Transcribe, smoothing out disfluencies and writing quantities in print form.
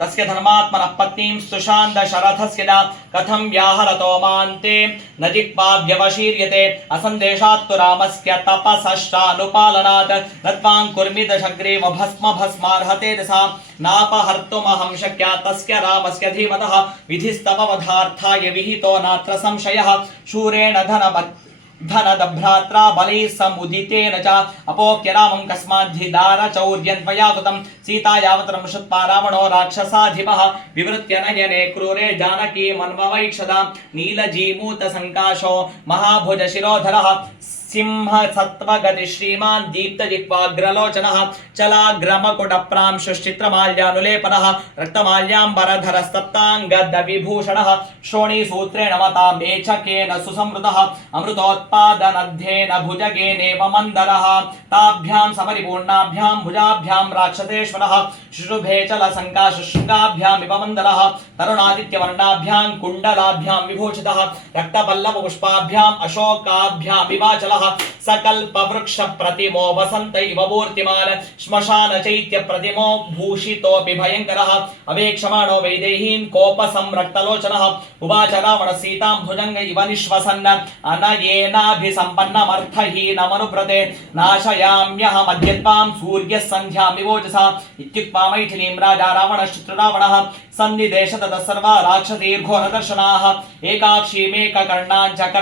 तस्य धर्मात्मनः पत्नीं स्तुषान् दशरथस्य कथं व्याहरतो मान्ते न जिह्वा व्यवशीर्यते असन्देशात्तु रामस्य तपसश्चानुपालनात् नत्वां कुर्मिद शग्रीव भस्म भस्मार्हते दशा नापहर्तुमहं शक्या तस्य रामस्य धीमतः विधिस्तववधार्थाय विहितो नात्र संशयः शूरेण धनदभ्रात्रा बलैः समुदितेन च अपोक्य रामं कस्माद्धिदारचौर्यं त्वया कृतं सीतायावतरं श्रुत्वा रावणो राक्षसाधिपः विवृत्य नयने क्रूरे जानकीमन्ववैक्षदा नीलजीमूतसङ्काशो महाभुजशिरोधरः सिंह सत्वगति श्रीमान् दीप्तजिह्वाग्रलोचनः चलाग्रमकुटप्रांशुश्चित्रमाल्यानुलेपनः रक्तमाल्याम्बरधरस्तप्ताङ्गदविभूषणः श्रोणीसूत्रेण मता मेचकेन सुसंवृतः अमृतोत्पादनध्येन भुजगेनेव मन्दरः ताभ्यां समरिपूर्णाभ्यां भुजाभ्यां राक्षसेश्वरः शुशुभे चलसङ्काशशृङ्गाभ्यामिव मन्दरः तरुणादित्यवर्णाभ्यां कुण्डलाभ्यां विभूषितः रक्तपल्लवपुष्पाभ्याम् अशोकाभ्यामिवाचलः सकल्पवृक्ष प्रतिमो वसन्त इव मूर्तिमान् श्मशान चैत्य प्रतिमो भूषितोऽपि भयङ्करः अवेक्षमाणो वैदेहीं कोपसंरक्तलोचनः उवाच रावणः सीतां भुजङ्ग इव निश्वसन् अनयेनाभिसम्पन्नमर्थहीनमनुव्रते नाशयाम्यहमद्य त्वां सूर्यः सन्ध्यामिवोजसा इत्युक्त्वा मैथिलीं राजा रावणश्चित्ररावणः सन्निदेश ततः सर्वा राक्षसीर्घोरदर्शनाः एकाक्षीमेककर्णाञ्च